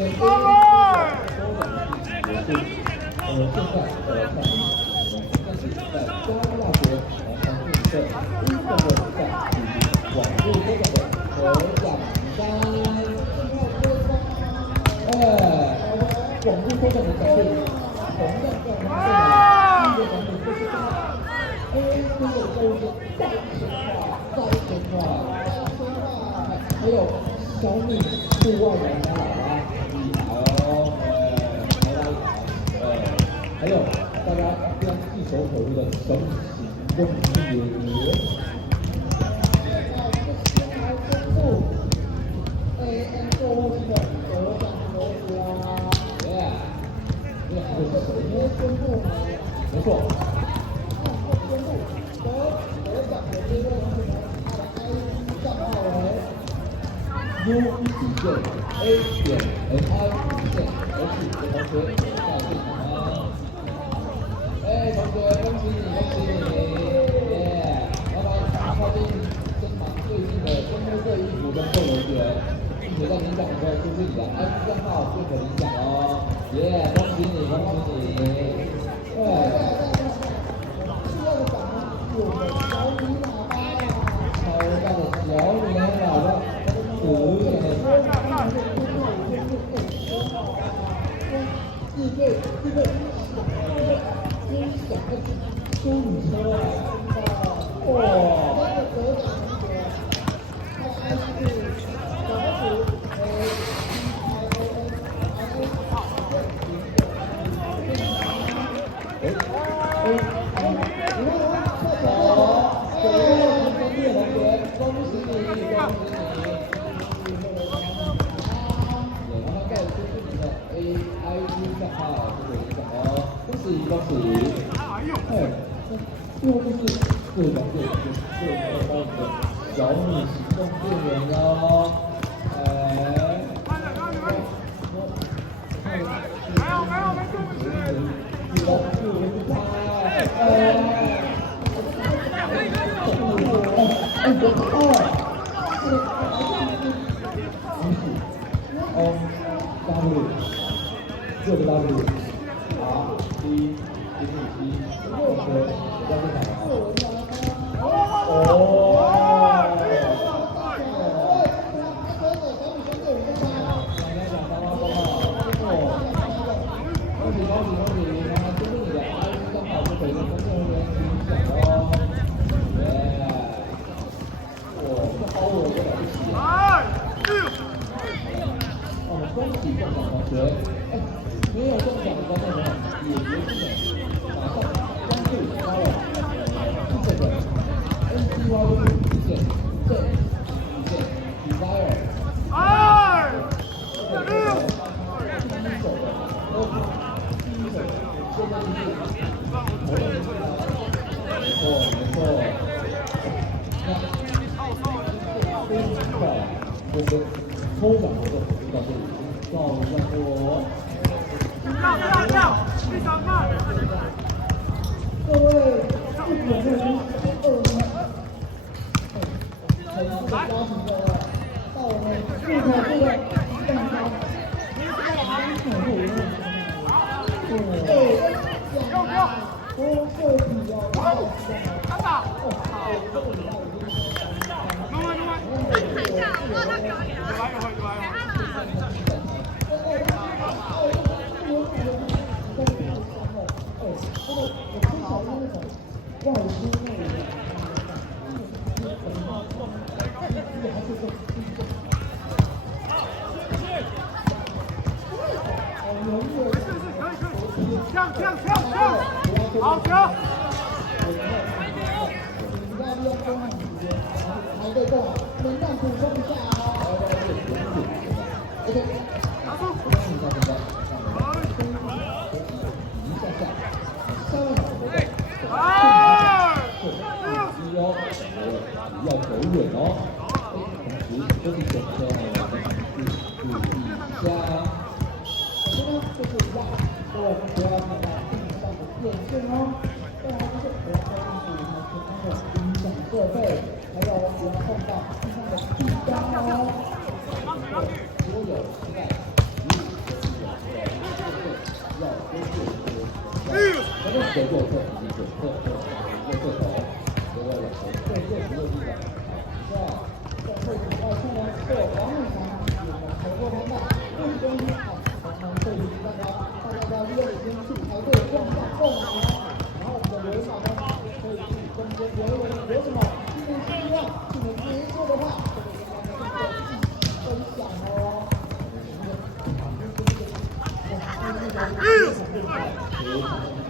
还有小米户外的好啊，好，还有大家非常炙手可热的小米行动也。没错。U 底线 A 点 NI 底线 H 的同学在现场。同学，恭喜你，恭喜你！老板，靠近现场最近的深灰色衣服跟售楼员，并且在领奖的时候出示你的 ID 账号便可领奖哦。恭喜你，恭喜你！超大的小米喇叭。恭喜！最后就是最高的小米行动电源哟。这个 W， 好，1、0、7、同学，不要再打了。恭喜中奖同学！没有中奖的观众朋友也别气馁，马上关注发了记者的 NCYU 底线正底线 Desire 第一手的第一手的现在就是活动没错没错，那这个抽奖活动就到这里告一段落。各位自己有没有很是的邀请各位到我们入口这个正常多色体哦，好球！不要利用中场时间，排队够好，能量补充一下哦。OK， 拿住。要走远哦，同时这是选择注意一下。这呢就是一样，各位不要看到地上的电线哦，再来就是不要靠近主台前方的音响设备，还有不要碰到地上的地砖哦。如果有期待，那个左侧以及左侧右侧头，另外两个对右不右地板。是吧？在后场外看呢，是有黄永强，有头过旁的，不中间啊，常会议大家利用已经去排队共享共赢，然后我们的刘马呢，可以去中间留什么？今年希望今年没错的话，这个分享哦。好。